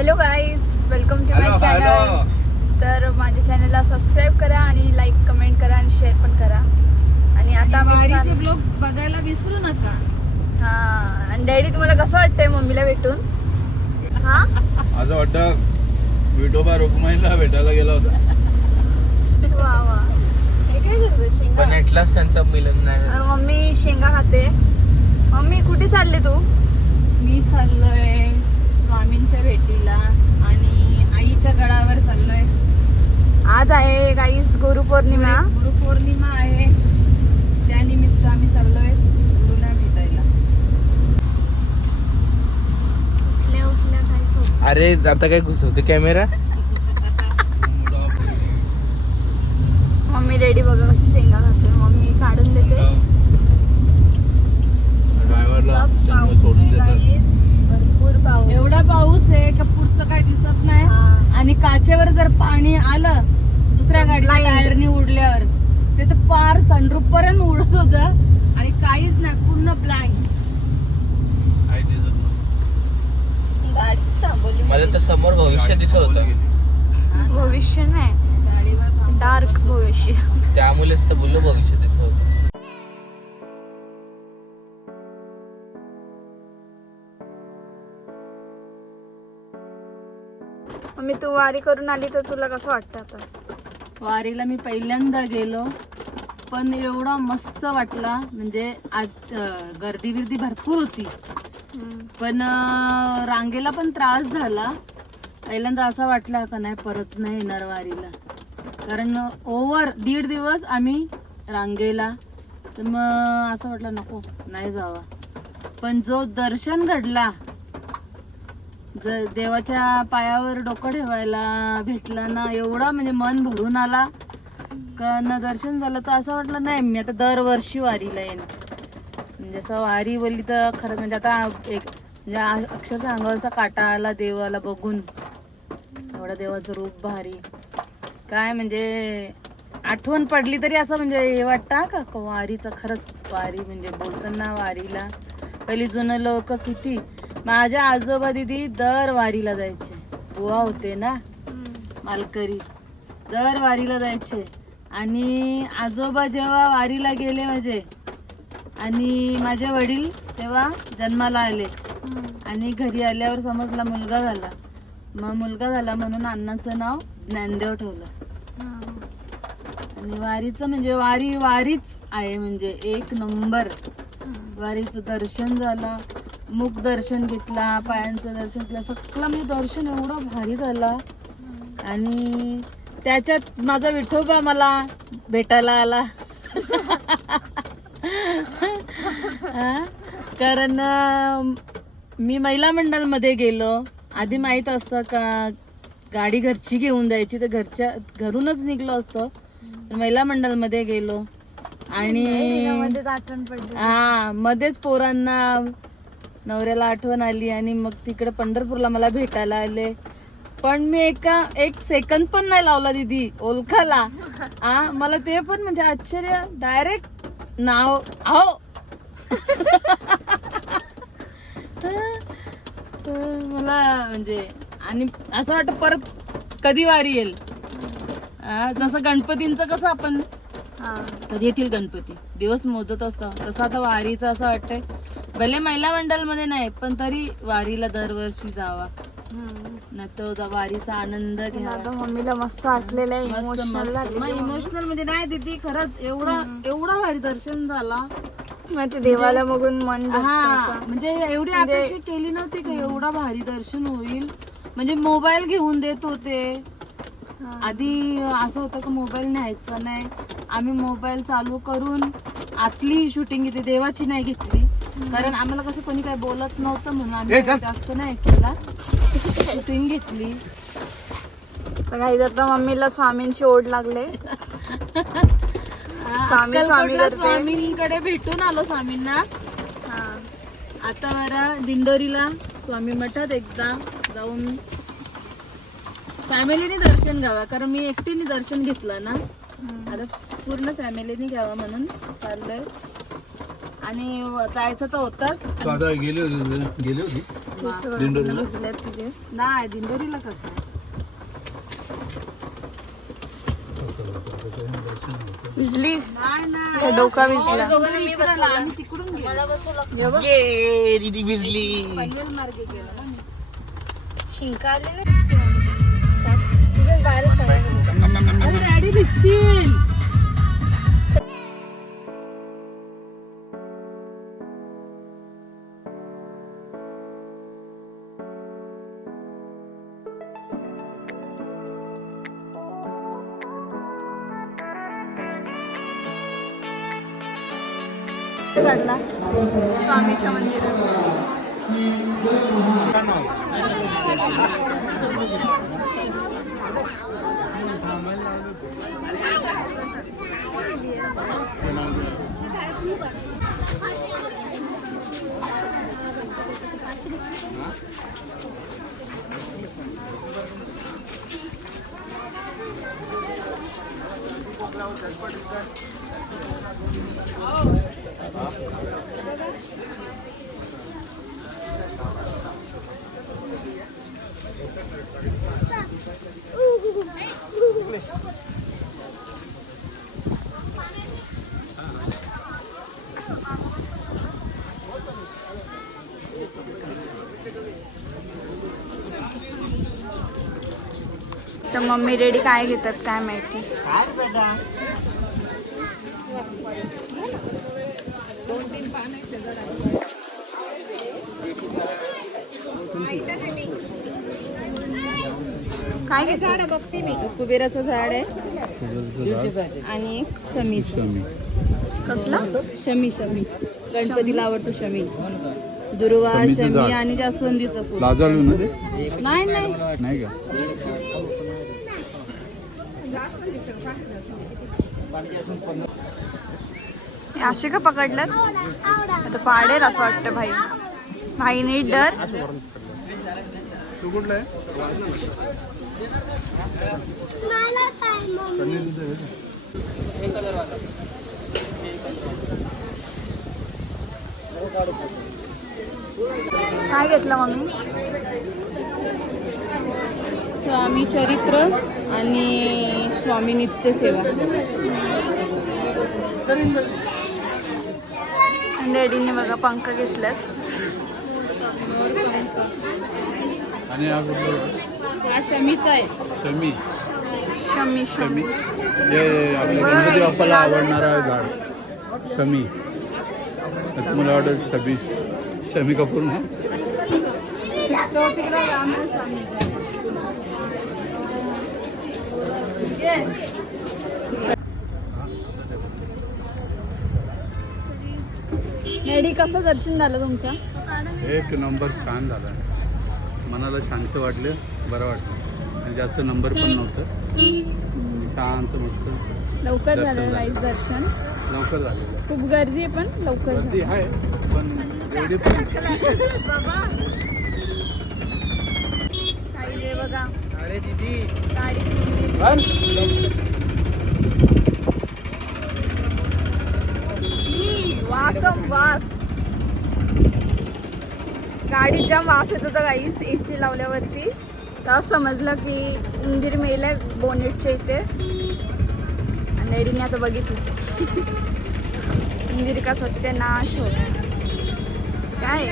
Hello guys welcome to my channel तर माझ्या चॅनलला सबस्क्राईब करा आणि लाईक कमेंट करा आणि शेअर पण करा. आणि आता वारीचे ब्लॉग बघायला विसरू नका. हा आणि डॅडी तुम्हाला कसं वाटतंय मम्मीला भेटून? हा? असं वाटतं विठोबा रुक्माईला भेटायला गेला होता. वा वा. हे काय शेंगा? पण ॲटलास त्यांचं मिलन नाही अं, मम्मी शेंगा खाते. मम्मी कुठे चालले तू? मी चाललोय. स्वामींच्या भेटीला आणि आईच्या गडावर चाललोय. आज आहे गाईज गुरुपौर्णिमा. गुरुपौर्णिमा आहे. त्यानिमित्त आम्ही चाललोय गुरुला भेटायला. अरे आता काय घुसवते कॅमेरा? मम्मी डॅडी बघा कशी शेंगा खाते मम्मी काढून देते. ड्रायव्हरला सोडून भरपूर पाऊस. एवढा पाऊस आहे का पुढचं काय दिसत नाही. आणि काचेवर जर पाणी आलं दुसऱ्या गाडीच्या Blind. टायरनी उडल्यावर ते तर पार सनरूप पर्यंत उडत होत. आणि काहीच नाही पूर्ण ब्लँक काही दिसत नाही. गाडीच थांबवली मला तर समोर भविष्य दिसत होतं. भविष्य नाही. डार्क भविष्य. त्यामुळेच तर बोललो भविष्य मम्मी तू वारी करून आली तर तुला कसं वाटतं आता? वारीला मी पहिल्यांदा गेलो पण एवढा मस्त वाटला म्हणजे आज गर्दी बिर्दी भरपूर होती. पण अं, रांगेला पण त्रास झाला. पहिल्यांदा असं वाटलं का नाही परत नाही येणार वारीला. कारण ओव्हर दीड दिवस आम्ही रांगेला. तर मग असं वाटलं नको नाही जावा. पण जो दर्शन घडला ज देवाच्या पायावर डोकं ठेवायला भेटलं ना एवढा म्हणजे मन भरून आला. का दर्शन झालं तर असं वाटलं नाही मी आता दरवर्षी वारीला येईन. म्हणजे असं वारी बोलली तर खरंच म्हणजे आता एक म्हणजे अक्षरशः अंगावरचा काटा आला देवाला बघून. एवढं देवाचं रूप भारी. काय म्हणजे आठवण पडली तरी असं म्हणजे हे वाटतं का वारीचं खरंच वारी म्हणजे बोलताना वारीला. पहिली जुनं लोक किती माझ्या आजोबा दिदी दर वारीला जायचे. बुवा होते ना? मालकरी. दर वारीला जायचे. आणि आजोबा जेव्हा वारीला गेले म्हणजे आणि माझे वडील तेव्हा जन्माला आले. आणि घरी आल्यावर समजला मुलगा झाला. मग मुलगा झाला म्हणून अण्णाचं नाव ज्ञानदेव ठेवलं. आणि वारीचं म्हणजे वारी वारीच आहे म्हणजे एक नंबर. वारीचं दर्शन झालं. मुख दर्शन घेतला पायांचं दर्शन घेतलं. सगळं मी दर्शन एवढं भारी झाला. आणि त्याच्यात माझा विठोबा मला भेटायला आला. कारण मी महिला मंडळमध्ये गेलो. आधी माहीत असतं का गाडी घरची घेऊन जायची. तर घरच्या घरूनच निघलो असतो. महिला मंडळमध्ये गेलो. आणि मध्येच आठवण पडली. हा मध्येच पोरांना नवऱ्याला आठवण आली आणि मग तिकडे पंढरपूरला मला भेटायला आले. पण मी एका एक सेकंद पण नाही लावला दिदी ओळखाला हा मला ते पण म्हणजे आश्चर्य डायरेक्ट नाव तर मला म्हणजे आणि असं वाटतं परत कधी वारी येईल. जसं गणपतींचं कसं आपण कधी येतील गणपती? दिवस मोजत असतो. तसं आता वारीचं असं वाटतंय. भले महिला मंडळमध्ये नाही पण तरी वारीला दरवर्षी जावा. तर वारीचा आनंद आता मम्मीला मस्त वाटलेलं आहे इमोशनल इमोशनल म्हणजे नाही दिदी खरंच एवढा एवढा भारी दर्शन झाला. मग ते देवाला बघून मन हा म्हणजे एवढी म्हणजे- अपेक्षा केली नव्हती का एवढा भारी दर्शन होईल. म्हणजे मोबाईल घेऊन देत होते. आधी असं होतं की मोबाईल न्यायचा नाही. आम्ही मोबाईल चालू करून आतली शूटिंग घेतली देवाची नाही घेतली. कारण आम्हाला कसं कोणी काही बोलत नव्हतं म्हणून आम्ही जास्त नाही केला. शूटिंग घेतली. तर काही आता मम्मीला स्वामींची ओढ लागले. स्वामी, स्वामी. स्वामींकडे भेटून आलो स्वामींना. हा. आता मला दिंडोरीला स्वामी मठात एकदा जाऊन फॅमिलीने दर्शन घ्यावा कारण मी एकटीने दर्शन घेतलं ना. आता पूर्ण फॅमिलीने घ्यावा म्हणून चाललंय. आणि जायचं तर होताच. तू आता गेली होती गेली होती? केस बघा, दिंडोरीला? तुझे. नाही दिंडोरीला कसं आहे? भिजली? डोका भिजला. आम्ही तिकडून भिजली. मी. शिंका तुझे दिसतील काढला स्वामीच्या मंदिरात Oh. तर मम्मी रेडी काय घेतात काय माहिती. काय घेतात? बघते मी. कुबेराचं झाड आहे. आणि एक शमी. कसला? शमी शमी. गणपतीला आवडतो शमी. दुर्वा शमी झाड. आणि जास्वंदीचं फुल. नाही. नाही का? असे का पकडलं आता पाडेल असं वाटतं भाई. भाई नीट डर. काय घेतलं मम्मी? स्वामी चरित्र आणि स्वामी नित्य सेवा. डॅडीने बघा पंख घेतल्यात आणि हा कुठला होता? हा शमीचा आहे. शमी. शमी शमी. शमी. हे आपल्या गणपती बाप्पाला आवडणारा झाड. शमी. तुम्हाला वाटत शमी. शमी कपूर ना? तो डॅडी कसं दर्शन झालं तुमचं एक नंबर छान झाला. मनाला शांत वाटलं बरं वाटलं. आणि जास्त नंबर पण नव्हतं. शांत मस्त. लवकर झालं झालं. गाईस दर्शन. लवकर झालेलं खूप गर्दी आहे पण लवकर गर्दी झालं. आहे पण पण काही बघा. अरे दीदी. गाडी ई, वासम वास. गाडीत जाम वास येत होता गाईस ए सी लावल्यावरती तेव्हा समजलं की उंदीर मेलं बोनेटच्या इथे. आणि डॅडीने आता बघितलं. उंदीर का सत्य नाश होत काय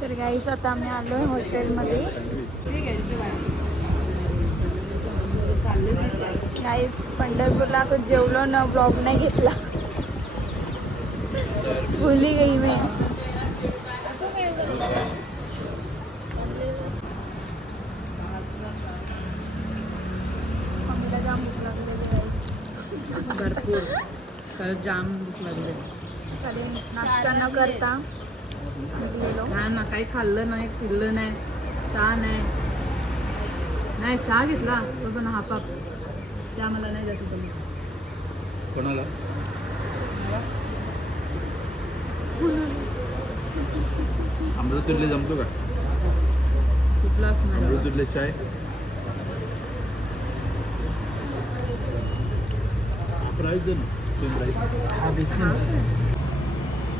तर गाईच आता आम्ही आलो आहे हॉटेलमध्ये गाईज पंढरपूरला असं जेवलो न ब्लॉग नाही घेतला. भुली गई मी. भरपूर. जाम भूक लागली. नाश्ता न करता नाही ना काही खाल्लं नाही पिल्लं नाही चहा नाही. नाही चहा घेतला तो पण हाफ चहा मला नाही जमत. कोणाला? अमृतुल्य जमतो का? कुठलाच नाही अमृतुल्य चाय?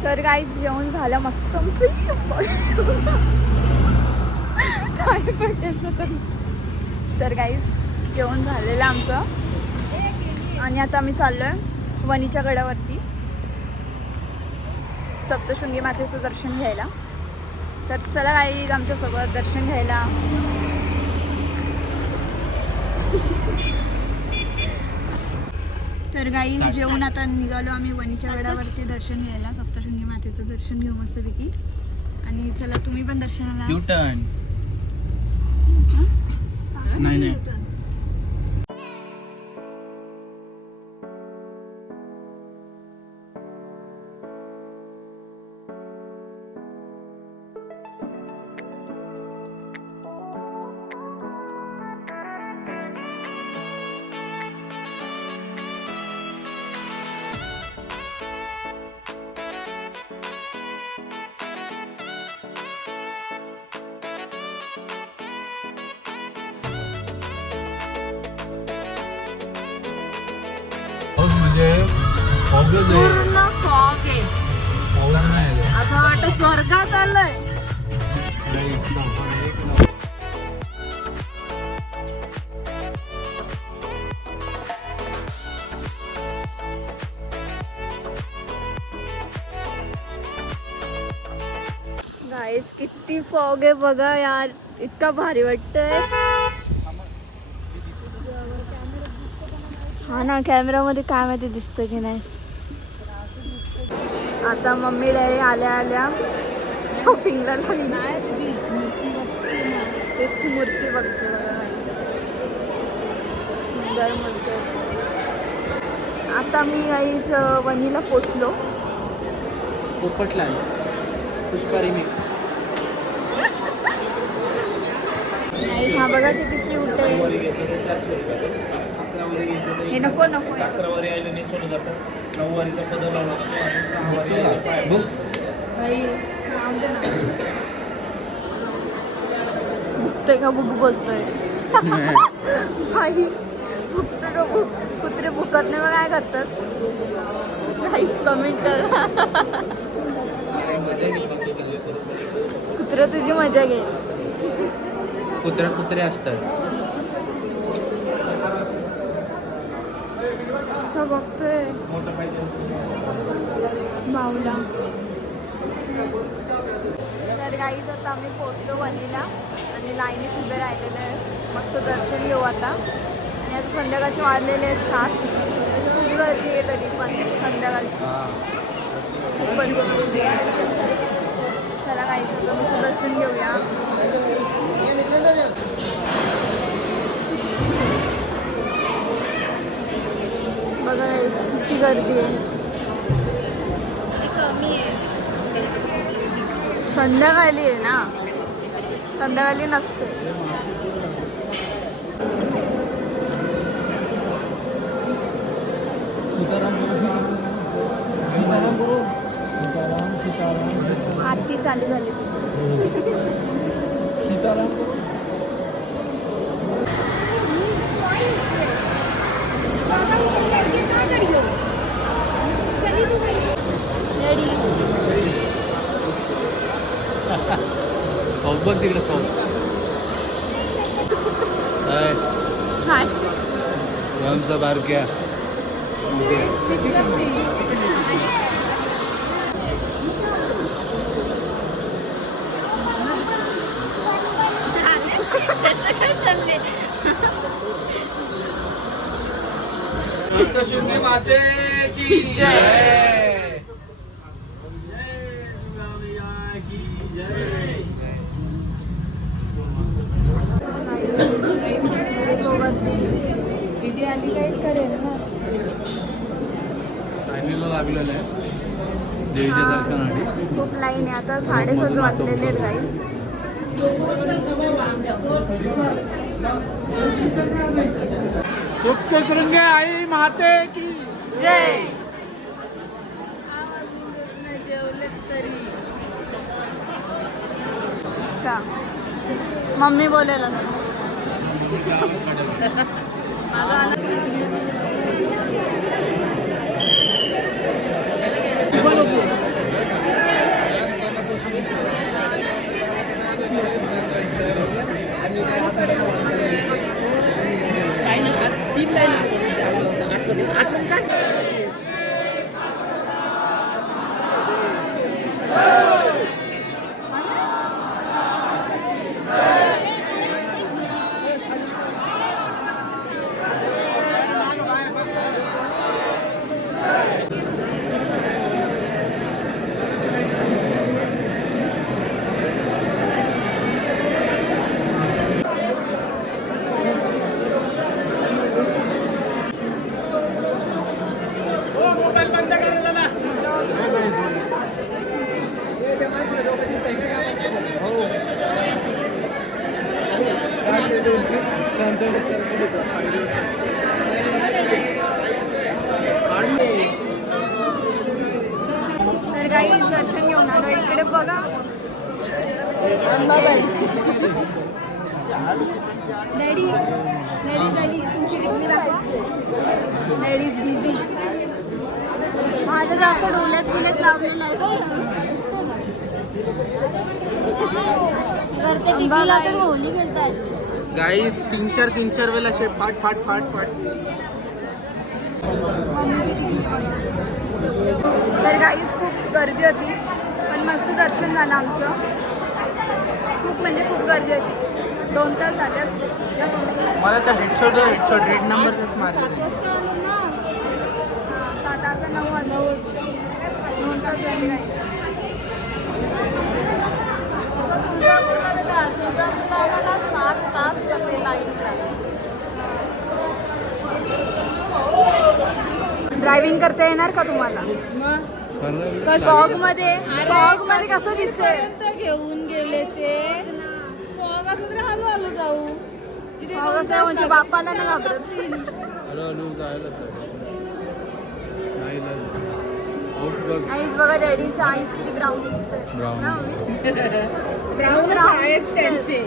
तर गाईज जेवण झालं मस्त काय तर. गाईज जेवण झालेलं आमचं. आणि आता आम्ही चाललोय वणीच्या गडावरती. सप्तशृंगी मातेचं दर्शन घ्यायला. तर चला गाईज आमच्यासोबत दर्शन घ्यायला. तर गाई जेवून आता निघालो आम्ही वणीच्या गडावरती दर्शन घ्यायला. सप्तशृंगी मातेचं दर्शन घेऊ मस्तपैकी. आणि चला तुम्ही पण दर्शनाला. नाही नाही. आहे. पूर्ण फॉग आहे पाऊस नाही आहे. असं वाटतं स्वर्गात आलंय गाईस किती फॉग आहे बघा यार इतका भारी वाटतंय हा ना कॅमेरामध्ये काय माहिती दिसतं की नाही आता मम्मी डॅडी आल्या आल्या शॉपिंगला लागली. तेच मूर्ती बघते. सुंदर मूर्ती. आता मी गाईच वणीला पोचलो. पोपटलाल. पुष्पा रिमिक्स हा बघा किती क्यूट आहे. हे नको नको जातं. नऊवारीचा पदर लावला जातो आणि सहावारी आले पाय बघ. भाई राहून दे ना. भुकतोय का भुक बोलतोय? भाई भुकतोय का भुक कुत्रे भुकत नाही मग काय करतात? काहीच कमेंट कर. मजा घेईल बाकी कुत्रे तुझी मजा घे कुत्र्या कुत्रे असतात. असं बघतोय. बावला तर गाईच आता आम्ही पोचलो वणीला. आणि लाईनीत उभे राहिलेले आहे मस्त दर्शन घेऊ आता. आणि आता संध्याकाळचे वाजलेले आहेत सात. खूप गर्दी आहे तरी पण संध्याकाळची. खूपच चला गाईचं आता मस्त दर्शन गर्दी आहे. कमी आहे. संध्याकाळी आहे ना? संध्याकाळी नसते. आरती चालू झाली रेडी पाऊस बघ तिकडे पाऊस हाय हाय आमचा बारक्या काय चालले माते की जय। दीदी जय। काही करेल ना लाईनीला लागलेलं आहे. देवीच्या दर्शनासाठी. खूप लाईन आहे. आता साडेसात वाजलेले आहेत गाईस आई माते की जय. अच्छा. मम्मी बोलेल तीन लाईन. आतमध्ये. काय डॅडी डॅडी डॅडी तुमची डिग्री दाखवा. डॅडी इज बिझी माझं दाखव डोल्यात बिल्यात लावलेलं आहे बघ. दिसतंय का? घर ते टिकली लावतात होली खेळतात गाईस तीन चार तीन चार वेळेला असे फाट फाट फाट फाट. तर काहीच खूप गर्दी होती. दर्शन झालं आमचं. खूप म्हणजे खूप गर्दी होती. दोन तास झाले असते. जास्त नाही. मला तर हेडशॉट हेडशॉट रेड नंबरच मारले. सात आता नऊ वाजता दोन तास झाले ड्रायव्हिंग करता येणार का तुम्हाला? फॉगमध्ये फॉगमध्ये कसं दिसतंय? इथपर्यंत घेऊन गेले ते. फॉग असं हळू हळू जाऊ. फॉग असं म्हणजे. बापाला ना घाबरत. हॅलो हॅलो बघ. आईज बघा डॅडींच्या आईज किती ब्राऊन आहेत त्यांचे.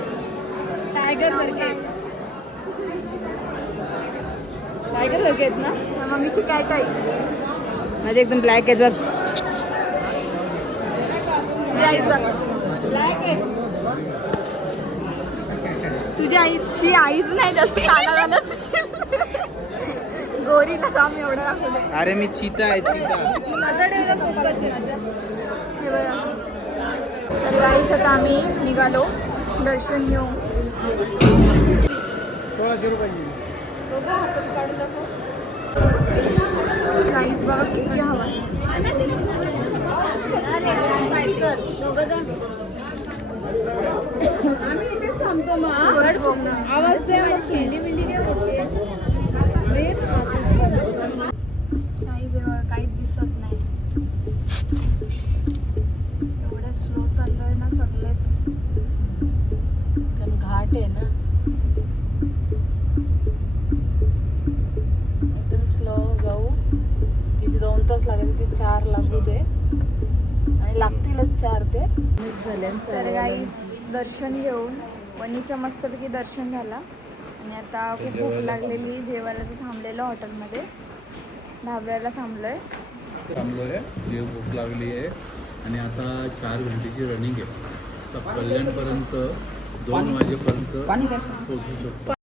टायगर सारखे टायगर सारखे आहेत ना? मम्मीची कॅट आईज माझे एकदम ब्लॅक आहेत बघ. तुझ्या आईची आईज नाही जास्त काना झाला गोरीला काम एवढं दाखवलंय. अरे मी चीता आहे चीता. गाईच आता आम्ही निघालो. दर्शन घेऊन. गाईच बघा किती हवा. आम्ही इथेच थांबतो मग आवाज दे काय नाही देवा काहीच दिसत नाही एवढं स्लो चाललोय ना सगळेच कारण घाट आहे ना एकदम स्लो जाऊ तिथे दोन तास लागेल तिथे चार लागू दे आणि लागतीलच चार ते. तर गाईच दर्शन घेऊन वणीचं मस्तपैकी दर्शन झालं. आणि आता खूप भूक लागलेली जेवायला तर थांबलेलो हॉटेलमध्ये. ढाब्याला थांबलोय. थांबलोय. जेव भूक लागली आहे. आणि आता चार घंटेची रनिंग आहे. तर कल्याणपर्यंत दोन वाजेपर्यंत पोहोचू शकतो.